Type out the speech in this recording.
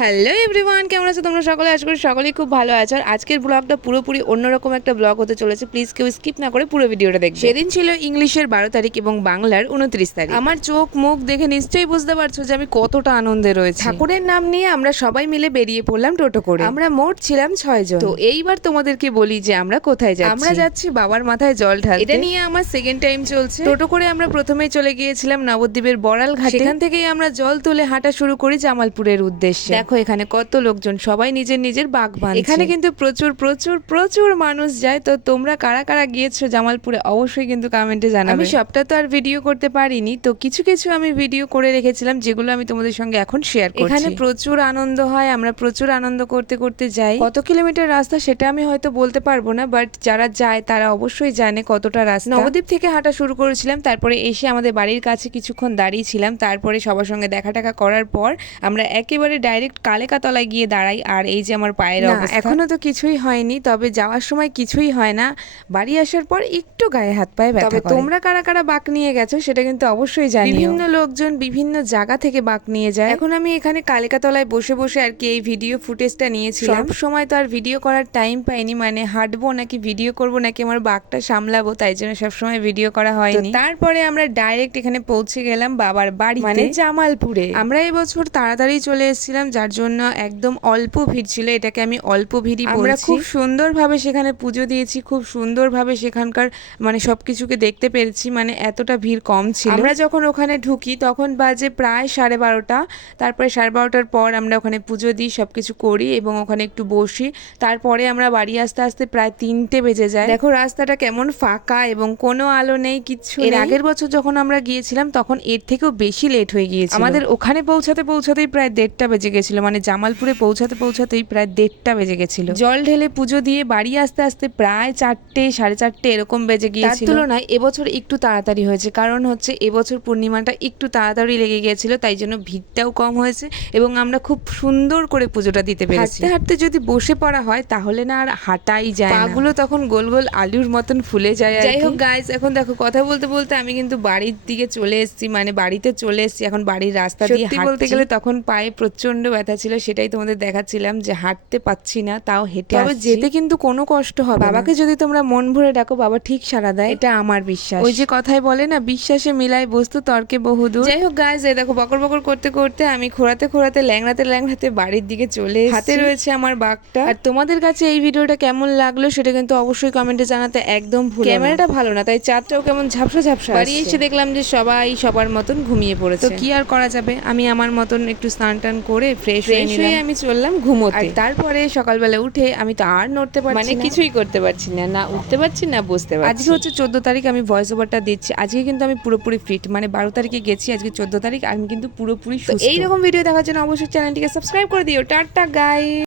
Hello everyone, কেমন আছো তোমরা সকলে? আশা করি সকলেই খুব ভালো আছো। আর আজকের ব্লগটা পুরোপুরি অন্যরকম একটা ব্লগ হতে চলেছে। প্লিজ কেউ স্কিপ না করে পুরো ভিডিওটা দেখবে। সেদিন ছিল ইংলিশের 12 তারিখ এবং বাংলার 29 তারিখ। আমার চোখ মুখ দেখে নিশ্চয়ই বুঝতে পারছো যে আমি কতটা আনন্দে রয়েছি। ঠাকুরের নাম নিয়ে আমরা সবাই মিলে বেরিয়ে পড়লাম টোটো করে। আমরা মোট ছিলাম 6 জন। তো এইবার তোমাদেরকে বলি যে আমরা কোথায় যাচ্ছি। আমরা যাচ্ছি বাবার মাথায় জল ঢালতে। এটা নিয়ে আমার সেকেন্ড টাইম চলছে। টোটো করে আমরা প্রথমেই চলে গিয়েছিলাম নবদ্বীপের বড়াল ঘাটে। সেখান থেকেই আমরা জল তুলে হাঁটা শুরু করি জামালপুরের উদ্দেশ্যে। দেখো এখানে কত লোকজন, সবাই নিজের নিজের বাগ বাঁধছে। এখানে কিন্তু প্রচুর প্রচুর প্রচুর মানুষ যায়। তো তোমরা কারা কারা গিয়েছো জামালপুরে অবশ্যই কিন্তু কমেন্টে জানাবে। আমি সবটা তো আর ভিডিও করতে পারিনি, তো কিছু কিছু আমি ভিডিও করে রেখেছিলাম যেগুলো আমি তোমাদের সঙ্গে এখন শেয়ার করছি। এখানে প্রচুর আনন্দ হয়, আমরা প্রচুর আনন্দ করতে করতে যাই। কত কিলোমিটার রাস্তা সেটা আমি হয়তো বলতে পারবো না, বাট যারা যায় তারা অবশ্যই জানে কতটা রাস্তা। নবদ্বীপ থেকে হাঁটা শুরু করেছিলাম, তারপরে এসে আমাদের বাড়ির কাছে কিছুক্ষণ দাঁড়িয়েছিলাম। তারপরে সবার সঙ্গে দেখা টাকা করার পর আমরা একেবারে ডাইরেক্ট কালেকাতলায় গিয়ে দাঁড়াই। আর এই যে আমার পায়ের অবস্থা, এখনো তো কিছুই হয়নি, তবে যাওয়ার সময় কিছুই হয় না, বাড়ি আসার পর একটু গায়ে হাত পায়ে ব্যথা করে। তোমরা কারা কারা বাঁক নিয়ে গেছো সেটা কিন্তু অবশ্যই জানিও। বিভিন্ন লোকজন বিভিন্ন জায়গা থেকে বাঁক নিয়ে যায়। এখন আমি এখানে কালিকাতলায় বসে বসে আর কি এই ভিডিও ফুটেজটা নিয়েছিলাম। সব সময় তো আর ভিডিও করার টাইম পাইনি, মানে হাঁটবো নাকি ভিডিও করব নাকি আমার বাঁকটা সামলাবো, তাই জন্য সবসময় ভিডিও করা হয়নি। তারপরে আমরা ডাইরেক্ট এখানে পৌঁছে গেলাম বাবার বাড়ি, মানে জামালপুরে। আমরা এবছর তাড়াতাড়ি চলে এসেছিলাম, যার জন্য একদম অল্প ভিড় ছিল, এটাকে আমি অল্প ভিড়ই বলছি। আমরা খুব সুন্দরভাবে সেখানে পুজো দিয়েছি, খুব সুন্দরভাবে সেখানকার মানে সবকিছুকে দেখতে পেরেছি, মানে এতটা ভিড় কম ছিল। আমরা যখন ওখানে ঢুকি তখন বাজে প্রায় 12:30। তারপরে 12:30টার পর আমরা ওখানে পুজো দিই, সবকিছু করি এবং ওখানে একটু বসি। তারপরে আমরা বাড়ি আসতে আসতে প্রায় 3টে বেজে যায়। দেখো রাস্তাটা কেমন ফাঁকা এবং কোনো আলো নেই, কিচ্ছু। এর আগের বছর যখন আমরা গিয়েছিলাম তখন এর থেকেও বেশি লেট হয়ে গিয়েছিল। আমাদের ওখানে পৌঁছাতেই প্রায় 1:30টা বেজে গেছিল, মানে জামালপুরে পৌঁছাতেই প্রায় 1:30টা বেজে গেছিল। জল ঢেলে পুজো দিয়ে বাড়ি আসতে আসতে প্রায় 4টে 4:30 এরকম বেজে গিয়েছিল। তার তুলনায় এবছর একটু তাড়াতাড়ি হয়েছে, কারণ হচ্ছে এবছর পূর্ণিমাটা একটু তাড়াতাড়ি লেগে গিয়েছিল, তাই জন্য ভিড়টাও কম হয়েছে এবং আমরা খুব সুন্দর করে পুজোটা দিতে পেরেছি। হাঁটতে হাঁটতে যদি বসে পড়া হয় তাহলে না আর হাঁটাই যায় না, পাগুলো তখন গোল গোল আলুর মতন ফুলে যায়। যাই হোক গাইস, এখন দেখো কথা বলতে বলতে আমি কিন্তু বাড়ির দিকে চলে এসেছি, মানে বাড়িতে চলে এসেছি। এখন বাড়ির রাস্তা দিয়ে বলতে গেলে তখন পায়ে প্রচন্ড ব্যথা ছিল, সেটাই তোমাদের দেখাচ্ছিলাম যে হাঁটতে পাচ্ছি না, তাও হেঁটে তবে যেতে কিন্তু কোনো কষ্ট হবে। বাবাকে যদি তোমরা মন ভরে ডাকো বাবা ঠিক সাড়া দেয়, এটা আমার বিশ্বাস। ওই যে কথাই বলে না, বিশ্বাসে মিলায় বস্তু তর্কে বহুদূর। যাই হোক গাইস, এই দেখো বকর বকর করতে করতে আমি খোঁড়াতে খোঁড়াতে ল্যাংড়াতে বাড়ির দিকে চলে এসেছি। হাতে রয়েছে আমার বাঘটা। আর তোমাদের কাছে এই ভিডিওটা কেমন লাগলো সেটা কিন্তু অবশ্যই কমেন্টে জানাতে একদম ভুলো না। ক্যামেরাটা ভালো না, তাই চাঁদটাও কেমন ঝাপসা ঝাপসা। বাড়ি এসে দেখলাম যে সবাই সবার মতন ঘুমিয়ে পড়েছে, তো কি আর করা যাবে, আমি আমার মতন একটু স্নান টান করে ফ্রেশ হয়ে আমি চললাম ঘুমোতে। আর তারপরে সকালবেলা উঠে আমি তো আর নড়তে পারছি না, মানে কিছুই করতে পারছি না, না উঠতে পারছি না বসতে পারছি। আজকে হচ্ছে 14 তারিখ, আমি ভয়েস ওভারটা দিচ্ছি। আজকে কিন্তু আমি পুরোপুরি ফিট, মানে 12 তারিখে গেছি, আজকে 14 তারিখ, আমি কিন্তু পুরোপুরি সুস্থ। এইরকম ভিডিও দেখার জন্য অবশ্যই চ্যানেলটিকে সাবস্ক্রাইব করে দিও। Tata guys.